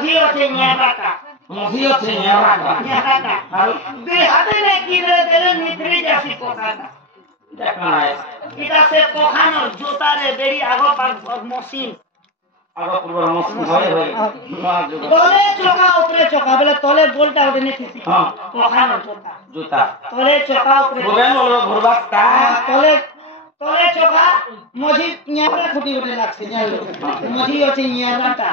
मझी আছে न्याबाटा मझी আছে न्याबाटा न्याबाटा দুই হাতে নে কিনে দেলে নিত্রি যাসি পোখাটা দেখা নাই এটা সে পোখানো জোতারে বেরি আগো পার মশিন আগো পূর্ব মশিন হয় তলে চকা উপরে চকা বলে তলে গোলটা ওঠে নে ঠিকই পোখানো জোতা জুতা তলে চকা উপরে ঘুরবেন বলবো ঘুরবাটা তলে তলে চকা মঝি न्याबा খুঁটি ওঠে লাগছে জানো মঝি আছে न्याबाটা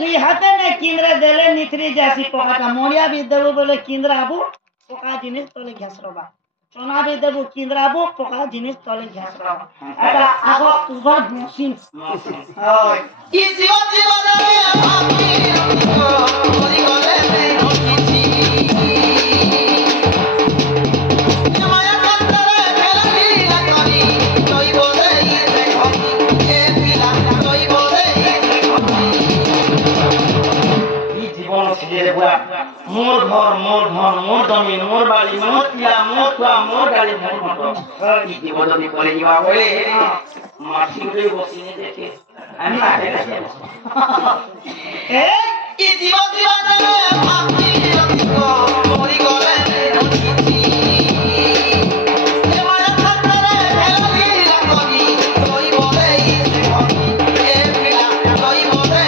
দুই হাতে নে কিনে দেলে নিত্রি যাসি পোখাটা মরিয়া বি দেব বলে কিন্দ্রাবু পোকা জিনিস তলে ঘেসরবা চনা বি দেব কিন্দ্রাবু পোকা জিনিস তলে ঘেসরবা এটা আগো উভর মশিন হয় কি জীবন জীবনে ভাবি করি গলে নেই কিছু মায়া কান্তরে ফেলি না করি তুই বলে দেখো এ পিলা তুই বলে এই জীবন ছেড়ে বুয়া মোর ঘর মোর ধন মোর জমি মোর বাড়ি মোর টিয়া মোর কুয়া মোর গাড়ি মোর মোটর এই জীবন যদি করে দিবা বলে মাটি উড়ে বসিয়ে দেখে আমি আগে গেছি এ কি জীবন জীবনে ভাবি করি গলে নেই কিছু মায়া কান্তরে ফেলি না করি তুই বলে দেখো এ পিলা তুই বলে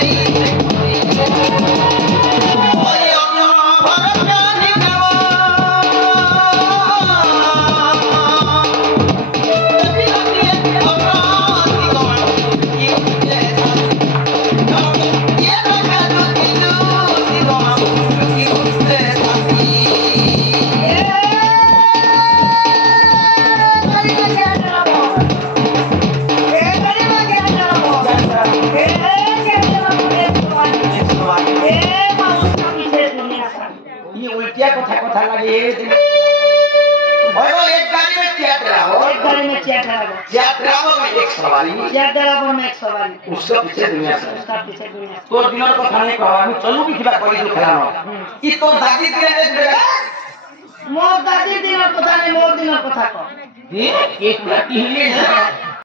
ये उल्टिया কথা লাগে भाई वो एक गाड़ी में क्या ड्राइवर एक गाड़ी में चेयर ड्राइवर क्या ड्राइवर में एक सवारी चेयर ड्राइवर में एक सवारी उसका पीछे दुनिया से उसका पीछे दुनिया तो दिनर কথা नहीं कहवा আমি চলু কি কিবা করি তো খেলানো कि तो दादी दिले देख मोर दादी दिनर কথা नहीं मोर दिनर কথা कह ये एक लड़की हिली